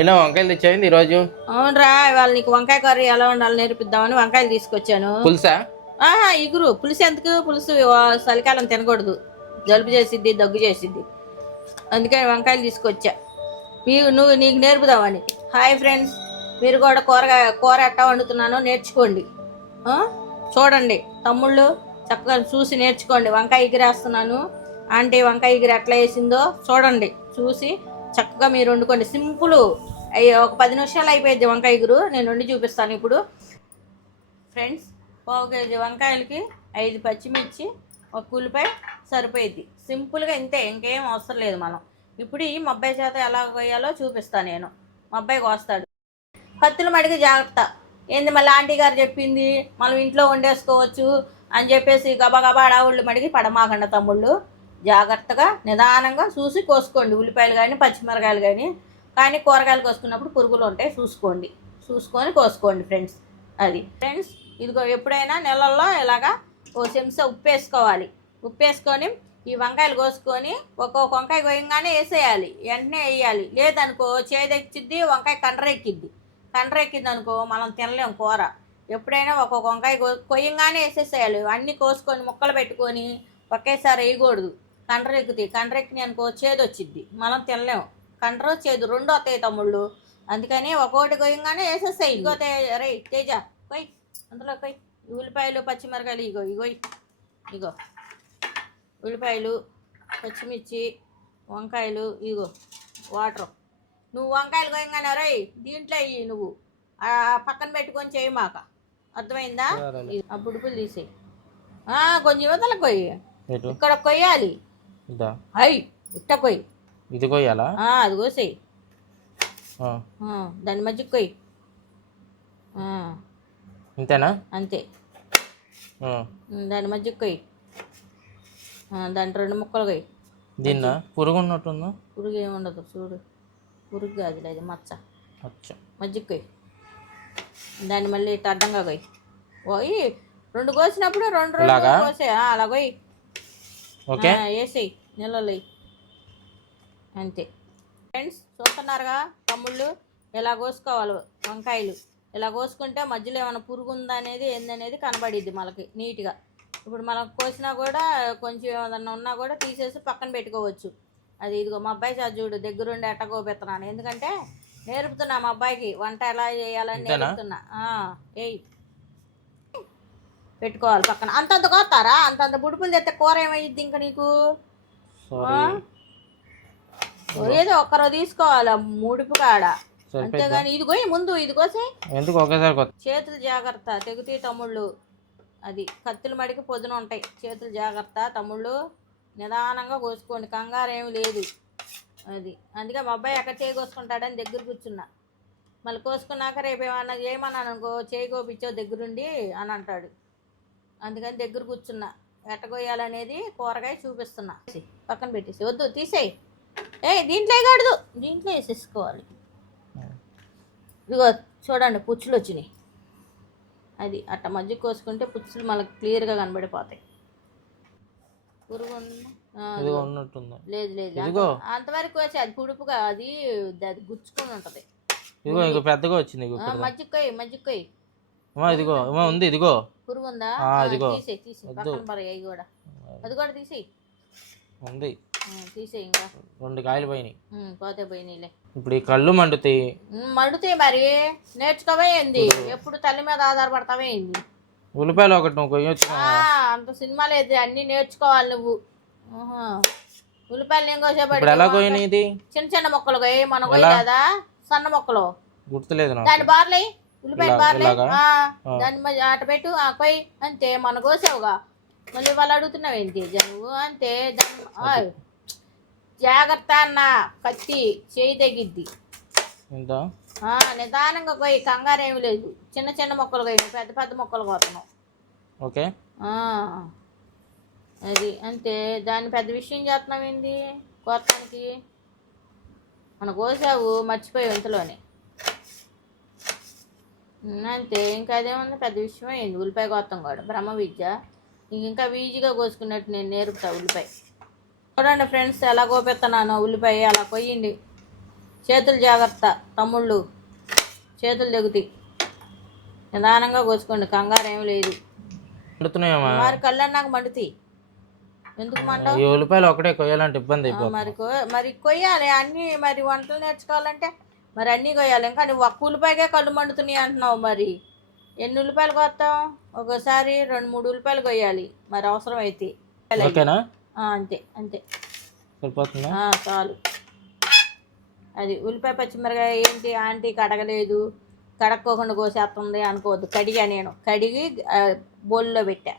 ఏనా వంకాయలు తెచ్చాయింది ఈరోజు? అవునరా ఇవాళ నీకు వంకాయ కర్రీ ఎలా ఉండాలో నేర్పిద్దామని వంకాయలు తీసుకొచ్చాను. పులుసా? ఆహా ఇగురు. పులుసు ఎందుకు? పులుసు చలికాలం తినకూడదు. జలుబు చేసిద్ది దగ్గు చేసిద్ది. అందుకని వంకాయలు తీసుకొచ్చా. మీకు నువ్వు నీకు నేర్పుదామని. హాయ్ ఫ్రెండ్స్ మీరు కూడా కూరగాయ కూర ఎట్టా వండుతున్నానో నేర్చుకోండి? చూడండి తమ్ముళ్ళు చక్కగా చూసి నేర్చుకోండి. వంకాయ ఎగిరేస్తున్నాను ఆంటీ వంకాయ ఎగిరి ఎట్లా వేసిందో చూడండి. చూసి చక్కగా మీరు వండుకోండి. సింపుల్. ఒక పది నిమిషాలు అయిపోయింది వంకాయ గురు. నేను వండి చూపిస్తాను ఇప్పుడు. ఫ్రెండ్స్ పావు కేజీ వంకాయలకి ఐదు పచ్చిమిర్చి ఒక ఉల్లిపాయ సరిపోయింది. సింపుల్గా ఇంతే ఇంకేం అవసరం లేదు మనం. ఇప్పుడు ఈ మబ్బాయి చేత ఎలా కొయ్యాలో చూపిస్తాను నేను. మొబ్బాయి కోస్తాడు. కత్తులు మడిగి జాగ్రత్త. ఏంది మళ్ళీ ఆంటీ గారు చెప్పింది? మనం ఇంట్లో వండేసుకోవచ్చు అని చెప్పేసి గబా గబా అడావుళ్ళు మడిగి పడమాకండి తమ్ముళ్ళు. జాగ్రత్తగా నిదానంగా చూసి కోసుకోండి. ఉల్లిపాయలు కానీ పచ్చిమిరకాయలు కానీ కానీ కూరగాయలు కోసుకున్నప్పుడు పురుగులు ఉంటాయి. చూసుకోండి. చూసుకొని కోసుకోండి ఫ్రెండ్స్. అది. ఫ్రెండ్స్ ఇదిగో ఎప్పుడైనా నెలల్లో ఇలాగా ఓ చెంచా ఉప్పు వేసుకోవాలి. ఉప్పు వేసుకొని ఈ వంకాయలు కోసుకొని ఒక్కొక్క వంకాయ కోయంగానే వేసేయాలి. వెంటనే వేయాలి. లేదనుకో చేదెక్కిద్ది వంకాయ కండ్రెక్కిద్ది. కండ్రెక్కింది అనుకో మనం తినలేం కూర. ఎప్పుడైనా ఒక్కొక్క వంకాయ కోయంగానే కొయ్యంగానే వేసేసేయాలి. అన్నీ కోసుకొని ముక్కలు పెట్టుకొని ఒకేసారి వేయకూడదు. కండ్ర ఎక్కుతాయి కండ్ర ఎక్కినాయి అనుకో చేదు వచ్చిద్ది మనం తినలేం కండ్ర చేదు. రెండు వస్తాయి తమ్ముళ్ళు. అందుకని ఒక్కొక్కటి కొయ్యంగానే వేసేస్తాయి ఇగో రే తేజ కొయ్. అందులో కొయ్. ఈ ఉల్లిపాయలు పచ్చిమిరకాయలు ఇగో ఇగో ఇగో. ఉల్లిపాయలు పచ్చిమిర్చి వంకాయలు ఇగో వాటర్. నువ్వు వంకాయలు కొయ్యంగానే రే దీంట్లో ఇయ్యి నువ్వు. పక్కన పెట్టుకొని చేయి మాక. అర్థమైందా? ఆ బుడుపులు తీసేయి. కొంచెం యువతల కొయ్యి. ఇక్కడ కొయ్యాలి. ఇదా? అయ్ ఇట్ట కొయ్యి ఇది కొయ్యాలా? ఆ, అది కోసేయి. దాని మధ్య కొయ్యి ఆ, ఇంతేనా? అంతే. దాని మధ్య కొయ్యి దాని రెండు ముక్కలు కొయ్యి దీన్నా? పురుగు ఉన్నట్టుందా? పురుగు ఏమి ఉండదు చూడు. పురుగు కాదు లేదు మచ్చ. అచ్చా మజ్జిగ కొయ్యి దాన్ని మళ్ళీ ఇట్ట అడ్డంగా కొయ్యి పోయి రెండు కోసినప్పుడు రెండు రెండు? కోసే అలా కొయ్యి ఓకే. వేసేయి. నీళ్ళలో అంతే. ఫ్రెండ్స్ చూస్తున్నారుగా తమ్ముళ్ళు ఇలా కోసుకోవాలి వంకాయలు. ఇలా కోసుకుంటే మధ్యలో ఏమైనా పురుగు ఉందా అనేది ఏందనేది కనబడిద్ది మనకి నీట్గా. ఇప్పుడు మనం కోసినా కూడా కొంచెం ఏదన్నా ఉన్నా కూడా తీసేసి పక్కన పెట్టుకోవచ్చు. అది ఇదిగో మా అబ్బాయి చూడు దగ్గరుండి ఎట్ట కోపెత్తున్నాను ఎందుకంటే నేర్పుతున్నా మా అబ్బాయికి వంట ఎలా చేయాలని? నేర్పుతున్నా. ఏయ్. పెట్టుకోవాలి పక్కన. అంతంత కోస్తారా? అంతంత బుడుపులు తెస్తే కూర ఏమైద్ది ఇంకా నీకు? ఏదో ఒక్కరో తీసుకోవాలి ముడుపు కాడ. అంతేగాని ఇది పోయి ముందు ఇది కోసి ఎందుకు ఒకేసారి చేతులు జాగ్రత్త తెగుతీ తమ్ముళ్ళు. అది కత్తులు మడికి పొద్దున ఉంటాయి. చేతులు జాగ్రత్త తమ్ముళ్ళు. నిదానంగా కోసుకోండి. కంగారు ఏమి లేదు. అది. అందుకే మా అబ్బాయి ఎక్కడ చేయి కోసుకుంటాడని దగ్గర కూర్చున్నా. మళ్ళీ కోసుకున్నాక రేపు ఏమన్నా చేయమన్నాను అనుకో చేయి కోపించో దగ్గరుండి అని అంటాడు. అందుకని దగ్గర కూర్చున్నా. ఎట్ట కొయ్యాలనేది కూరగాయ చూపిస్తున్నా. పక్కన పెట్టేసి. వద్దు తీసేయి. ఏ దీంట్లో వేయకూడదు. దీంట్లో వేసేసుకోవాలి. ఇదిగో చూడండి పుచ్చులు వచ్చినాయి. అది అట్ట మధ్య కోసుకుంటే పుచ్చులు మనకు క్లియర్గా కనబడిపోతాయి. పురుగు. ఉన్నట్టుందా. లేదు లేదు. అంతవరకు వచ్చి అది పుడుపుగా అది అది గుచ్చుకొని ఉంటది. ఇదిగో పెద్దగా వచ్చింది అమ్మా ఇదిగో అమ్మా ఉంది ఇదిగో. పురుగు ఉందా? ఇదిగో. తీసేయి వద్దు. పక్కన అవి కూడా. అది కూడా తీసేయి. ఉంది. తీసేయి ఇంకా. రెండు కాయలు పోయినాయి. ఉమ్, పోతే పోయినాయిలే. ఇప్పుడు ఈ కళ్ళు మండుతాయి. ఉమ్, మండుతాయి మరి. నేర్చుకోవే ఏంది? ఎప్పుడు తల్లి మీద ఆధారపడతావే ఏంది? ఉల్లిపాయలు ఒకటి నువ్వు కొయ్యొచ్చు అంత సినిమా లేదు. అన్ని నేర్చుకోవాలి నువ్వు. ఉల్లిపాయలు ఏం కోసేపడి ఎలా కొయ్యని ఇది చిన్న చిన్న మొక్కలు కోయి మన? కదా సన్న మొక్కలు. గుర్తులేదు దాని బార్లే ఉల్లిపాయలు బార్లే ఇలాగా? ఆ, ఆ. దాని మధ్య ఆట పెట్టు ఆ కొయ్యి అంతే మన కోసావుగా మళ్ళీ వాళ్ళు అడుగుతున్నావు ఏంటి నువ్వు అంతే దాని ఆ, జాగ్రత్త అన్న కత్తి చేయి ఆ, నిదానంగా కొయ్యి కంగారు ఏమి లేదు. చిన్న చిన్న మొక్కలు కొయ్యి పెద్ద పెద్ద మొక్కలు కోతున్నావు ఓకే. ఆ, అది అంతే. దాన్ని పెద్ద విషయం చేస్తున్నావు ఏంది కోతానికి? మన కోసావు మర్చిపోయి ఇంతలోనే. అంతే. ఇంకా అదేముంది పెద్ద విషయం అయింది. ఉల్లిపాయ కోస్తాం కూడా. బ్రహ్మ విద్య. ఇంకా వీజీగా కోసుకున్నట్టు నేను నేర్పుతా ఉల్లిపాయ. చూడండి ఫ్రెండ్స్ ఎలా కోపెత్తనాను ఉల్లిపాయ అలా కొయ్యండి. చేతులు జాగ్రత్త తమ్ముళ్ళు. చేతులు తెగుతాయి నిదానంగా కోసుకోండి. కంగారు ఏం లేదు. మరి కళ్ళు నాకు మండుతాయి. ఎందుకు ఈ ఉల్లిపాయలు ఒకటే కొయ్యాలంటే ఇబ్బంది మరి మరి కొయ్యాలి. అన్నీ మరి వంటలు నేర్చుకోవాలంటే మరి అన్నీ కొయ్యాలి. ఇంకా నువ్వు ఒక్క ఉల్లిపాయకే కళ్ళు మండుతున్నాయి అంటున్నావు మరి. ఎన్ని ఉల్లిపాయలు కొత్తాం ఒకసారి రెండు మూడు ఉల్లిపాయలు కొయ్యాలి. మరి అవసరం అయితే ఓకేనా అంతే అంతే. సరిపోతుందా? చాలు. అది ఉల్లిపాయ పచ్చిమిరకాయ ఏంటి? ఆంటీ కడగలేదు. కడక్కోకుండా కోసేస్తుంది అనుకోవద్దు. కడిగా నేను. కడిగి బౌల్లో పెట్టా.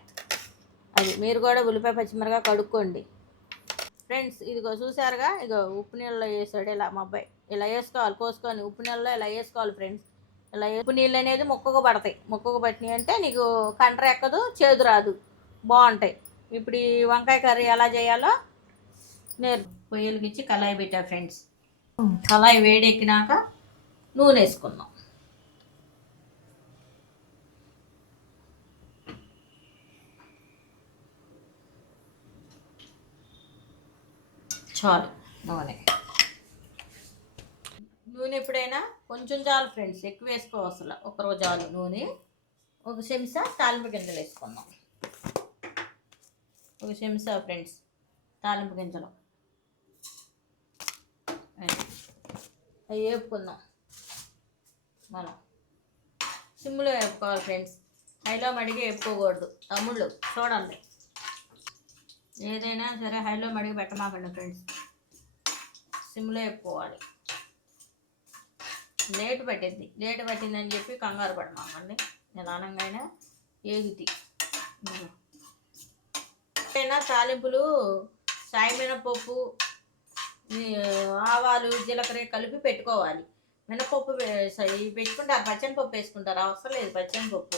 అది మీరు కూడా ఉల్లిపాయ పచ్చిమిరకాయ కడుక్కోండి. ఫ్రెండ్స్ ఇదిగో చూసారుగా ఇగో ఉప్పు నీళ్ళలో వేసాడు ఇలా మా అబ్బాయి. ఇలా వేసుకోవాలి? కోసుకొని ఉప్పు నీళ్ళలో ఇలా వేసుకోవాలి ఫ్రెండ్స్ ఇలా ఉప్పు నీళ్ళు అనేది ముక్కకు పడతాయి. మొక్కకు పట్టినాయి అంటే నీకు కంట్ర ఎక్కదు చేదు రాదు. బాగుంటాయి. ఇప్పుడు ఈ వంకాయ కర్రీ ఎలా చేయాలో నేను పొయ్యిలకిచ్చి కళాయి పెట్టా ఫ్రెండ్స్ కళాయి వేడెక్కినాక నూనె వేసుకుందాం. చాలు నూనె. నూనె ఎప్పుడైనా? కొంచెం చాలు ఫ్రెండ్స్ ఎక్కువ వేసుకోవాల్సిన ఒక రోజు చాలు నూనె. ఒక చెంచా తాలింపు గింజలు వేసుకుందాం. ఒక చెంచా ఫ్రెండ్స్ తాలింపు గింజలు. అవి వేపుకుందాం. మనం సిమ్లో వేపుకోవాలి ఫ్రెండ్స్. హైలో మడిగి వేపుకోకూడదు. తమ్ముళ్ళు చూడండి. ఏదైనా సరే హైలో మడిగి పెట్టమాకండి ఫ్రెండ్స్. సిమ్లో వేపుకోవాలి. లేటు పట్టింది. లేటు పట్టిందని చెప్పి కంగారు పడమాకండి. నిదానంగా ఏగుతి. అయినా తాలింపులు సాయి మినపప్పు ఆవాలు జీలకర్ర కలిపి పెట్టుకోవాలి. మినపప్పు స- ఇవి పెట్టుకుంటారు పచ్చని పప్పు వేసుకుంటారు. అవసరం లేదు పచ్చని పప్పు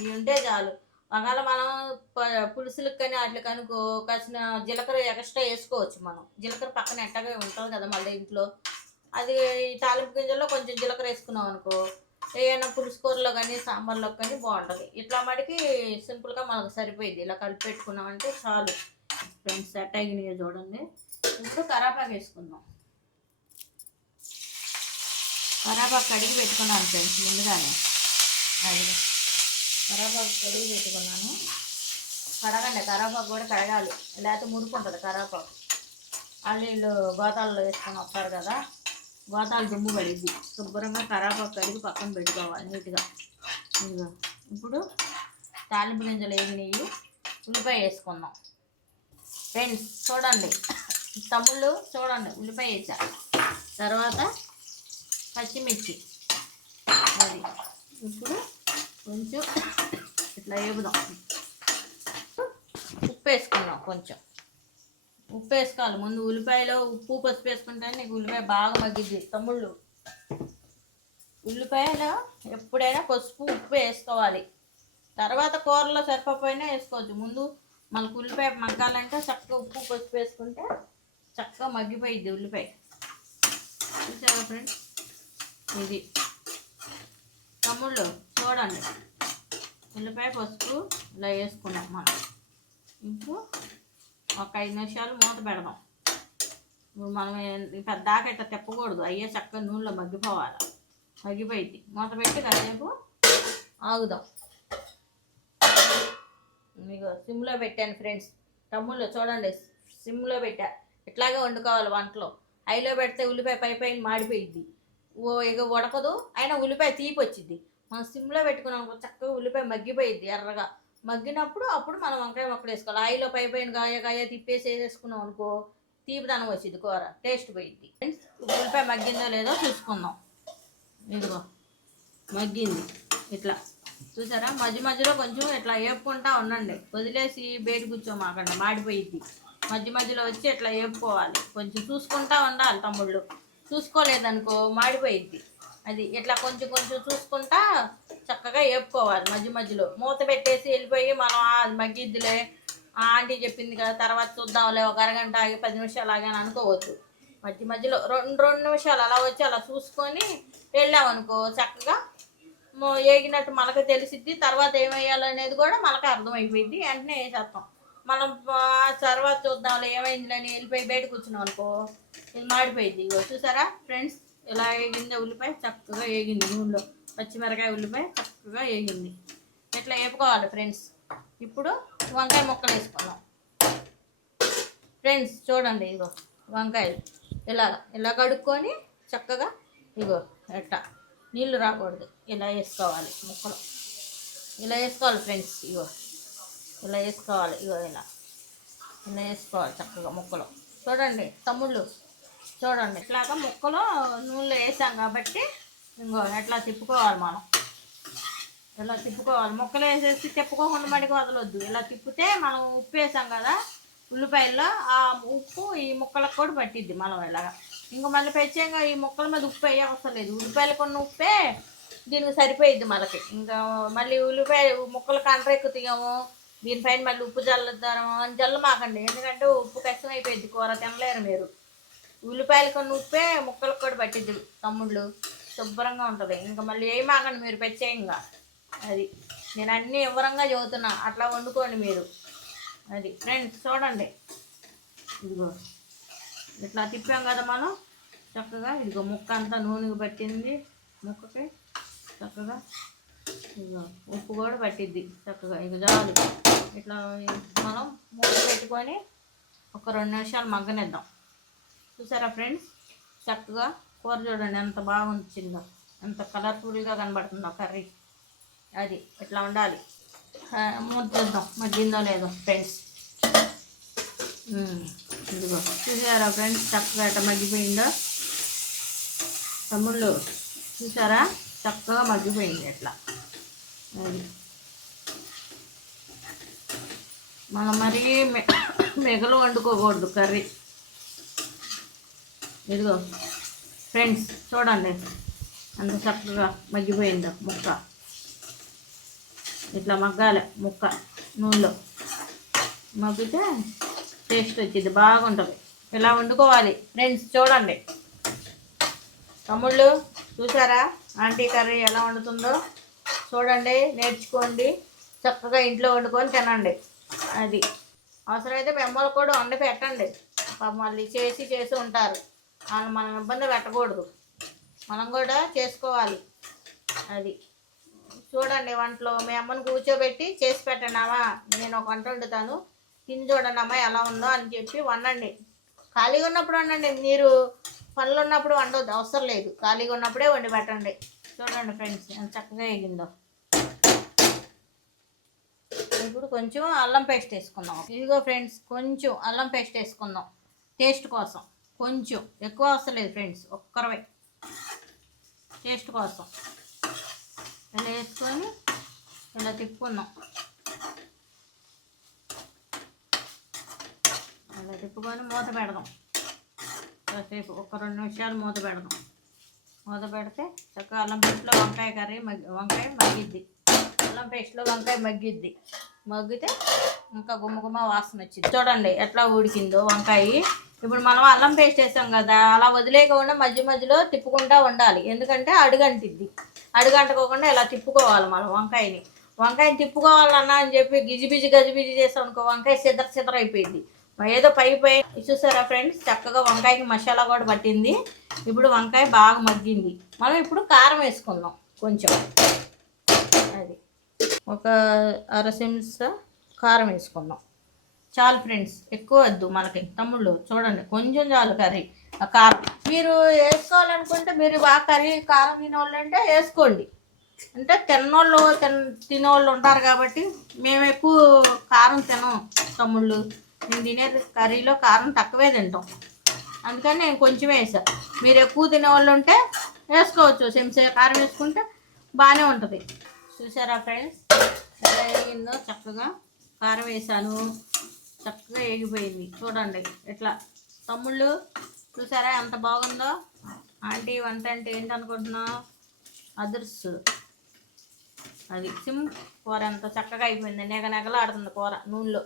ఇవి ఉంటే చాలు. ఒకవేళ మనం ప- పులుసులకు కానీ వాటికి కానీ కాసిన జీలకర్ర ఎక్స్ట్రా వేసుకోవచ్చు మనం. జీలకర్ర పక్కన ఎట్టగా ఉంటుంది కదా మళ్ళీ ఇంట్లో. అది ఈ తాలింపు గింజల్లో కొంచెం జీలకర్ర వేసుకున్నాం అనుకో. ఏదైనా పులుసుకూరలో కానీ సాంబార్లో కానీ బాగుంటుంది. ఇట్లా మటుకి సింపుల్గా మనకు సరిపోయింది. ఇలా కలిపి పెట్టుకున్నామంటే చాలు. ఫ్రెండ్స్ సెట్ అయినాయో చూడండి. ఇప్పుడు కరాపాకు వేసుకుందాం. కరాపాకు కడిగి పెట్టుకున్నాను ఫ్రెండ్స్ ముందుగానే. అది కరాపాకు కడిగి పెట్టుకున్నాను. కడగండి కరాపాకు కూడా కడగాలి. లేకపోతే మురుకుంటుంది కరాపాకు. అల్లీళ్ళు గోతాల్లో వేసుకొని వస్తారు కదా. గోతాలు దుమ్ము పడిద్ది శుభ్రంగా కరాపాకు కడిగి పక్కన పెట్టుకోవాలి నీట్గా. ఇప్పుడు తాలింపు గింజలు వేగినవి ఉల్లిపాయ వేసుకుందాం. ఫ్రెండ్స్ చూడండి. తమ్ముళ్ళు చూడండి ఉల్లిపాయ వేసా. తర్వాత పచ్చిమిర్చి. అది ఇప్పుడు కొంచెం ఇట్లా వేపుదాం. ఉప్పు వేసుకున్నాం కొంచెం. ఉప్పు వేసుకోవాలి. ముందు ఉల్లిపాయలో ఉప్పు పసుపు వేసుకుంటే నీకు ఉల్లిపాయ బాగా మగ్గిద్ది. తమ్ముళ్ళు ఉల్లిపాయలో ఎప్పుడైనా పసుపు ఉప్పు వేసుకోవాలి. తర్వాత కూరలో సరిపోయినా వేసుకోవచ్చు. ముందు మనకు ఉల్లిపాయ మగ్గాలంటే చక్కగా ఉప్పు పసుపు వేసుకుంటే చక్కగా మగ్గిపోయిద్ది ఉల్లిపాయ. చూసావా ఫ్రెండ్స్ ఇది. తమ్ముళ్ళు చూడండి. ఉల్లిపాయ పసుపు ఇలా వేసుకున్నాం మనం. ఇంకో ఒక ఐదు నిమిషాలు మూత పెడదాం. ఇప్పుడు మనం పెద్దాక పెద్ద ఇట్లా తిప్పకూడదు. అయ్యే చక్కగా నూనెలో మగ్గిపోవాలి. మగ్గిపోయింది. మూత పెట్టి కాసేపు ఆగుదాం. మీకు సిమ్లో పెట్టాను ఫ్రెండ్స్. తమ్ముళ్ళు చూడండి సిమ్లో పెట్టా. ఇట్లాగే వండుకోవాలి వంటలో. హైలో పెడితే ఉల్లిపాయ పై పైన మాడిపోయిద్ది. ఓ ఇక ఉడకదు అయినా ఉల్లిపాయ తీపి వచ్చింది మనం సిమ్లో పెట్టుకున్నాం చక్కగా ఉల్లిపాయ మగ్గిపోయిద్ది ఎర్రగా. మగ్గినప్పుడు అప్పుడు మనం వంకాయ మొక్కలు వేసుకోవాలి. హైలో పై పైన గాయ గాయ తిప్పేసి వేసేసుకున్నాం అనుకో తీపిదనం వచ్చింది కూర. టేస్ట్ పోయిద్ది ఫ్రెండ్స్ ఉల్లిపాయ మగ్గిందో లేదో చూసుకుందాం. ఇదిగో మగ్గింది. ఇట్లా. చూసారా? మధ్య మధ్యలో కొంచెం ఇట్లా వేపుకుంటా ఉండండి. వదిలేసి బయట కూర్చోమాకండి. మాడిపోయిద్ది. మధ్య మధ్యలో వచ్చి ఇట్లా వేపుకోవాలి కొంచెం చూసుకుంటా ఉండాలి తమ్ముళ్ళు. చూసుకోలేదనుకో మాడిపోయిద్ది. అది ఇట్లా కొంచెం కొంచెం చూసుకుంటా చక్కగా వేపుకోవాలి మధ్య మధ్యలో. మూత పెట్టేసి వెళ్ళిపోయి మనం అది మగ్గిద్దిలే. ఆంటీ చెప్పింది కదా తర్వాత చూద్దాంలే ఒక అరగంట ఆగి పది నిమిషాలు ఆగాని అనుకోవచ్చు అనుకోవద్దు. మధ్య మధ్యలో రెండు రెండు నిమిషాలు అలా వచ్చి అలా చూసుకొని వెళ్ళామనుకో చక్కగా ఏగినట్టు మనకు తెలిసిద్ది. తర్వాత ఏమేయాలనేది కూడా మనకు అర్థమైపోయింది వెంటనే వేసేస్తాం. మనం తర్వాత చూద్దాంలే ఏమైందిలని వెళ్ళిపోయి బయట కూర్చున్నాం అనుకో ఇది మాడిపోయింది చూసారా ఫ్రెండ్స్ ఇలా ఏగింది ఉల్లిపాయ చక్కగా ఏగింది నూనెలో. పచ్చిమిరకాయ ఉల్లిపాయ చక్కగా వేగింది. ఇట్లా వేపుకోవాలి ఫ్రెండ్స్. ఇప్పుడు వంకాయ ముక్కలు వేసుకుందాం. ఫ్రెండ్స్ చూడండి ఇగో వంకాయలు ఇలా ఇలా కడుక్కొని చక్కగా ఇగో ఎట్ట నీళ్ళు రాకూడదు. ఇలా వేసుకోవాలి ముక్కలు. ఇలా వేసుకోవాలి ఫ్రెండ్స్ ఇగో. ఇలా వేసుకోవాలి ఇగో ఇలా. ఇలా వేసుకోవాలి చక్కగా ముక్కలు. చూడండి తమ్ముళ్ళు చూడండి. ఇట్లాగా ముక్కలు నూనెలో వేసాం కాబట్టి ఇంకో ఎట్లా తిప్పుకోవాలి మనం? ఇలా తిప్పుకోవాలి? ముక్కలు వేసేసి తిప్పుకోకుండా మడికి వదలొద్దు. ఇలా తిప్పితే మనం ఉప్పు వేసాం కదా ఉల్లిపాయల్లో ఆ ఉప్పు ఈ ముక్కలకు కూడా పట్టిద్ది మనం ఇలాగా. ఇంకా మళ్ళీ ప్రత్యేకంగా ఈ ముక్కల మీద ఉప్పు వేయ అవసరం లేదు. ఉల్లిపాయలకు ఉన్న ఉప్పే దీనికి సరిపోయిద్ది మనకి ఇంకా మళ్ళీ ఉల్లిపాయ ముక్కలు కండ్ర ఎక్కుతాము దీనిపైన మళ్ళీ ఉప్పు జల్లుతాము అని జల్లమాకండి ఎందుకంటే ఉప్పు కష్టం అయిపోయింది కూర తినలేరు మీరు. ఉల్లిపాయలు కొన్ని ఉప్పే ముక్కలకు కూడా పట్టిద్ది తమ్ముళ్ళు. శుభ్రంగా ఉంటుంది. ఇంకా మళ్ళీ ఏమాకండి మీరు ప్రత్యేకంగా అది నేను అన్నీ వివరంగా చదువుతున్నా. అట్లా వండుకోండి మీరు. అది ఫ్రెండ్స్ చూడండి. ఇదిగో. ఇట్లా తిప్పాం కదా మనం. చక్కగా ఇదిగో ముక్క అంతా నూనెకి పట్టింది. ముక్కకి చక్కగా ఇదిగో ఉప్పు కూడా పట్టిద్ది. చక్కగా ఇక చాలు. ఇట్లా మనం మూత పెట్టుకొని ఒక రెండు నిమిషాలు మగ్గనిద్దాం. చూసారా ఫ్రెండ్స్? చక్కగా కూర చూడండి ఎంత బాగుంచిందో. ఎంత కలర్ఫుల్గా కనబడుతుందో కర్రీ. అది ఇట్లా ఉండాలి? ఆ, మగ్గిందో లేదో ఫ్రెండ్స్ ఇదిగో చూసారా ఫ్రెండ్స్ చక్కగా ఎట్లా మగ్గిపోయిందో? తమ్ముళ్ళు చూసారా? చక్కగా మగ్గిపోయింది ఎట్లా. అది. మనం మరీ మె- మిగలు వండుకోకూడదు కర్రీ. ఇదిగో ఫ్రెండ్స్ చూడండి. అంత చక్కగా మగ్గిపోయిందో ముక్క. ఇట్లా మగ్గాలి ముక్క నూనెలో. మగ్గితే టేస్ట్ వచ్చింది బాగుంటుంది. ఇలా వండుకోవాలి ఫ్రెండ్స్ చూడండి. తమ్ముళ్ళు చూసారా? ఆంటీ కర్రీ ఎలా వండుతుందో? చూడండి నేర్చుకోండి. చక్కగా ఇంట్లో వండుకొని తినండి. అది. అవసరమైతే బెమ్మలు కూడా వండి పెట్టండి. వాళ్ళు చేసి చేసి ఉంటారు. వాళ్ళు మనం ఇబ్బంది పెట్టకూడదు. మనం కూడా చేసుకోవాలి. అది. చూడండి వంటలో మీ అమ్మని కూర్చోబెట్టి చేసి పెట్టనామా నేను ఒక వంట వండుతాను. తిని చూడండి అమ్మా ఎలా ఉందో అని చెప్పి వండండి. ఖాళీగా ఉన్నప్పుడు వండండి. మీరు పనులు ఉన్నప్పుడు వండవద్దు అవసరం లేదు. ఖాళీగా ఉన్నప్పుడే వండి పెట్టండి. చూడండి ఫ్రెండ్స్ ఎంత చక్కగా ఎగిందో ఇప్పుడు కొంచెం అల్లం పేస్ట్ వేసుకుందాం. ఇదిగో ఫ్రెండ్స్ కొంచెం అల్లం పేస్ట్ వేసుకుందాం. టేస్ట్ కోసం. కొంచెం ఎక్కువ అవసరం లేదు ఫ్రెండ్స్ ఒక్కరవే. టేస్ట్ కోసం. ఇలా వేసుకొని ఇలా తిప్పుకుందాం. అలా తిప్పుకొని మూత పెడదాం. కాసేపు ఒక రెండు నిమిషాలు మూత పెడదాం. మూత పెడితే చక్కగా అల్లం పేస్ట్లో వంకాయ కర్రీ మగ్గి వంకాయ మగ్గిద్ది. అల్లం పేస్ట్లో వంకాయ మగ్గిద్ది. మగ్గితే ఇంకా గుమ్మ గుమ్మ వాసన వచ్చింది. చూడండి ఎట్లా ఉడికిందో వంకాయ. ఇప్పుడు మనం అల్లం పేస్ట్ వేసాం కదా అలా వదిలేయకుండా మధ్య మధ్యలో తిప్పుకుంటా ఉండాలి ఎందుకంటే అడుగంటిద్ది. అడుగంటుకోకుండా ఇలా తిప్పుకోవాలి మనం వంకాయని. వంకాయని తిప్పుకోవాలన్నా అని చెప్పి గిజిబిజి గజిబిజి చేసాం అనుకో వంకాయ సిద్ధర సిద్ధర అయిపోయింది. ఏదో పై పై చూసారా ఫ్రెండ్స్? చక్కగా వంకాయకి మసాలా కూడా పట్టింది. ఇప్పుడు వంకాయ బాగా మగ్గింది. మనం ఇప్పుడు కారం వేసుకుందాం కొంచెం. అది. ఒక అర చెంచా కారం వేసుకుందాం. చాలు ఫ్రెండ్స్ ఎక్కువ వద్దు. మనకి తమ్ముళ్ళు చూడండి కొంచెం చాలు కర్రీ. ఆ కారం. మీరు వేసుకోవాలనుకుంటే మీరు బాగా కర్రీ కారం తినేవాళ్ళు అంటే వేసుకోండి. అంటే తిన్నోళ్ళు తిన తినేవాళ్ళు ఉంటారు కాబట్టి మేము ఎక్కువ కారం తినం తమ్ముళ్ళు మేము తినే కర్రీలో కారం తక్కువే తింటాం. అందుకని నేను కొంచెం వేసా. మీరు ఎక్కువ తినేవాళ్ళు ఉంటే వేసుకోవచ్చు. చెంచా కారం వేసుకుంటే బాగానే ఉంటుంది. చూసారా ఫ్రెండ్స్? ఎలా వేగిందో చక్కగా కారం వేసాను. చక్కగా ఎగిపోయింది చూడండి ఇట్లా తమ్ముళ్ళు చూసారా ఎంత బాగుందో? ఆంటీ వంట అంటే ఏంటనుకుంటున్నావు? అదర్స్ అది సిమ్ కూర ఎంత చక్కగా అయిపోయింది. నెగ నెగలాడుతుంది కూర నూనెలో.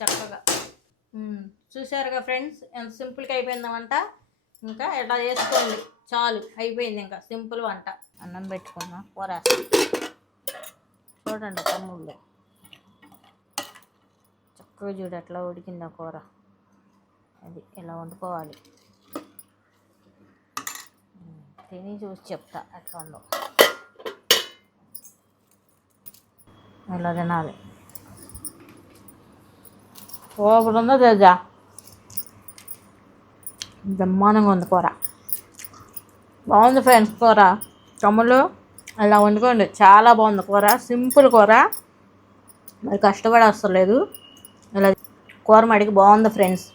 చక్కగా. చూసారుగా ఫ్రెండ్స్ ఎంత సింపుల్గా అయిపోయింది వంట. ఇంకా ఇట్లా చేసుకోండి చాలు అయిపోయింది ఇంకా. సింపుల్ వంట. అన్నం పెట్టుకున్నాం కూర. చూడండి తమ్ముళ్ళు. చక్కగా చూడు ఎట్లా ఉడికిందో కూర. అది ఇలా వండుకోవాలి. తిని చూసి చెప్తా ఎట్లా ఉందో. ఇలా తినాలి. సూపర్ ఉందో తెజా? బ్రహ్మాండంగా ఉంది కూర. బాగుంది ఫ్రెండ్స్ కూర. తమ్ముళ్ళు అలా వండుకోండి. చాలా బాగుంది కూర. సింపుల్ కూర. మరి కష్టపడి అసలు లేదు. కూర మడికి బాగుంది ఫ్రెండ్స్.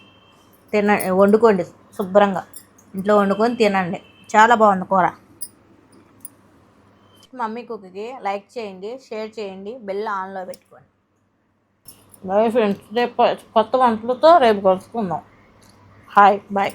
తిన వండుకోండి శుభ్రంగా. ఇంట్లో వండుకొని తినండి. చాలా బాగుంది కూర. మమ్మీ కుక్కి లైక్ చేయండి షేర్ చేయండి బెల్ ఆన్లో పెట్టుకోండి. Bye friends. రేపు కొత్త వంటలతో రేపు కలుసుకుందాం. Hi bye.